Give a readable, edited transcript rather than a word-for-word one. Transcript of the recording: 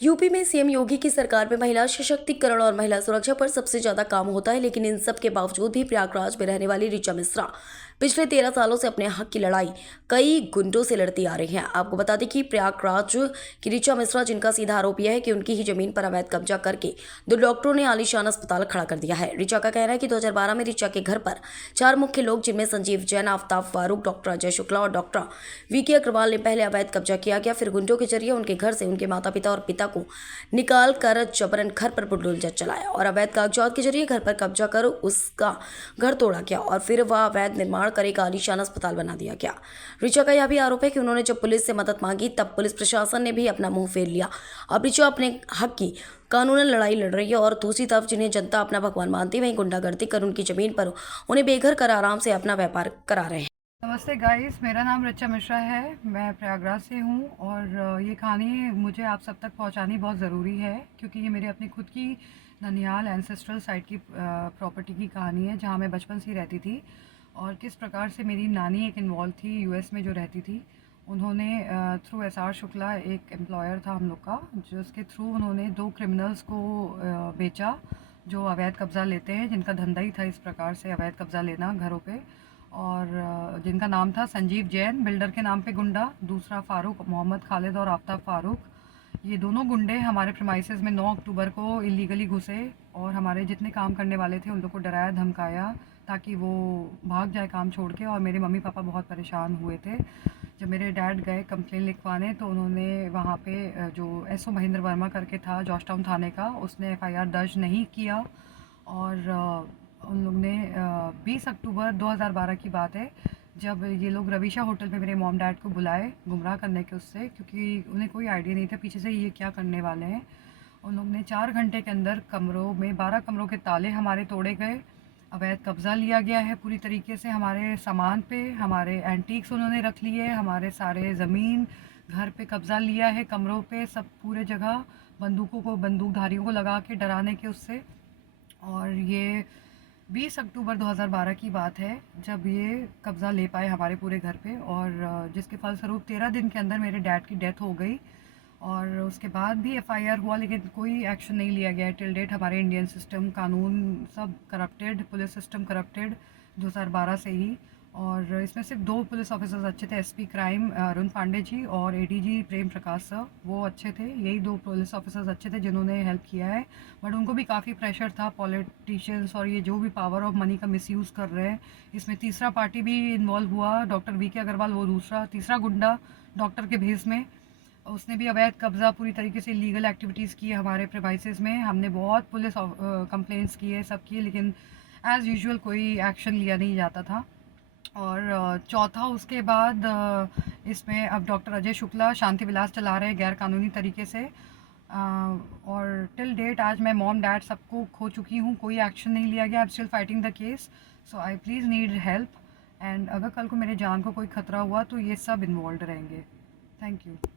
UP में CM योगी की सरकार में महिला सशक्तिकरण और महिला सुरक्षा पर सबसे ज्यादा काम होता है, लेकिन इन सब के बावजूद भी प्रयागराज में रहने वाली ऋचा मिश्रा पिछले 13 सालों से अपने हक की लड़ाई कई गुंडों से लड़ती आ रही हैं। आपको बता दें कि प्रयागराज की ऋचा मिश्रा, जिनका सीधा आरोप यह है कि उनकी ही जमीन पर अवैध कब्जा करके दो डॉक्टरों ने आलीशान अस्पताल खड़ा कर दिया है। ऋचा का कहना है कि 2012 में ऋचा के घर पर 4 मुख्य लोग, जिनमें संजीव जैन, आफ्ताब फारूक, डॉक्टर अजय शुक्ला और डॉक्टर वीके अग्रवाल ने पहले अवैध कब्जा किया गया, फिर गुंडों के जरिए उनके घर से उनके माता पिता और पिता को निकाल कर जबरन घर पर बुलडोजर चलाया और अवैध कागजात के जरिए घर पर कब्जा कर उसका घर तोड़ा गया और फिर वह अवैध निर्माण कर एक आलीशान अस्पताल बना दिया गया। ऋचा का यह भी आरोप है कि उन्होंने जब पुलिस से मदद मांगी तब पुलिस प्रशासन ने भी अपना मुंह फेर लिया। अब ऋचा अपने हक की कानूनन लड़ाई लड़ रही है और दूसरी तरफ जिन्हें जनता अपना भगवान मानती है, वहीं गुंडागर्दी कर उनकी जमीन पर उन्हें बेघर कर आराम से अपना व्यापार करा रहे हैं। नमस्ते गाइस, मेरा नाम ऋचा मिश्रा है। मैं प्रयागराज से हूँ और ये कहानी मुझे आप सब तक पहुँचानी बहुत ज़रूरी है क्योंकि ये मेरे अपनी खुद की ननिहाल एंसेस्ट्रल साइट की प्रॉपर्टी की कहानी है, जहाँ मैं बचपन से ही रहती थी और किस प्रकार से मेरी नानी एक इन्वॉल्व थी यूएस में जो रहती थी। उन्होंने थ्रू एसआर शुक्ला, एक एम्प्लॉयर था हम लोग का, जिसके थ्रू उन्होंने 2 क्रिमिनल्स को बेचा जो अवैध कब्ज़ा लेते हैं, जिनका धंधा ही था इस प्रकार से अवैध कब्ज़ा लेना घरों पे। और जिनका नाम था संजीव जैन, बिल्डर के नाम पे गुंडा, दूसरा फारूक मोहम्मद खालिद और आफ्ताब फारूक। ये दोनों गुंडे हमारे प्रीमाइसेस में 9 अक्टूबर को इलीगली घुसे और हमारे जितने काम करने वाले थे उन लोग को डराया धमकाया ताकि वो भाग जाए काम छोड़ के। और मेरे मम्मी पापा बहुत परेशान हुए थे। जब मेरे डैड गए कंप्लेन लिखवाने तो उन्होंने वहाँ पे जो एसओ महेंद्र वर्मा करके था जॉर्ज टाउन थाने का, उसने एफआईआर दर्ज नहीं किया। और उन लोग ने 20 अक्टूबर 2012 की बात है, जब ये लोग रवीशा होटल पे मेरे मॉम डैड को बुलाए गुमराह करने के उससे, क्योंकि उन्हें कोई आइडिया नहीं था पीछे से ये क्या करने वाले हैं। उन लोग ने 4 घंटे के अंदर कमरों में 12 कमरों के ताले हमारे तोड़े गए, अवैध कब्ज़ा लिया गया है पूरी तरीके से हमारे सामान पे, हमारे एंटीक्स उन्होंने रख लिए, हमारे सारे ज़मीन घर पे कब्ज़ा लिया है, कमरों पे सब पूरे जगह बंदूकों को, बंदूकधारियों को लगा के डराने के उससे। और ये 20 अक्टूबर 2012 की बात है जब ये कब्ज़ा ले पाए हमारे पूरे घर पे और जिसके फलस्वरूप 13 दिन के अंदर मेरे डैड की डेथ हो गई। और उसके बाद भी एफआईआर हुआ लेकिन कोई एक्शन नहीं लिया गया टिल डेट। हमारे इंडियन सिस्टम, कानून सब करप्टेड, पुलिस सिस्टम करप्टेड 2012 से ही। और इसमें सिर्फ 2 पुलिस ऑफिसर्स अच्छे थे, एसपी क्राइम अरुण पांडे जी और एडीजी प्रेम प्रकाश सर, वो अच्छे थे। यही 2 पुलिस ऑफिसर्स अच्छे थे जिन्होंने हेल्प किया है। बट उनको भी काफ़ी प्रेशर था पॉलिटिशियंस और ये जो भी पावर ऑफ मनी का मिसयूज़ कर रहे हैं। इसमें तीसरा पार्टी भी इन्वॉल्व हुआ, डॉक्टर वीके अग्रवाल, वो तीसरा गुंडा डॉक्टर के भेस में, उसने भी अवैध कब्ज़ा पूरी तरीके से लीगल एक्टिविटीज़ की हमारे प्रेमाइसेस में। हमने बहुत पुलिस कंप्लेंट्स किए, सब किए, लेकिन एज़ यूजुअल कोई एक्शन लिया नहीं जाता था। और चौथा उसके बाद इसमें अब डॉक्टर अजय शुक्ला शांति विलास चला रहे हैं गैर कानूनी तरीके से। और टिल डेट आज मैं मॉम डैड सबको खो चुकी हूँ, कोई एक्शन नहीं लिया गया। I am still fighting the case, so I please need help. And अगर कल को मेरे जान को कोई खतरा हुआ तो ये सब इन्वॉल्व रहेंगे। Thank you.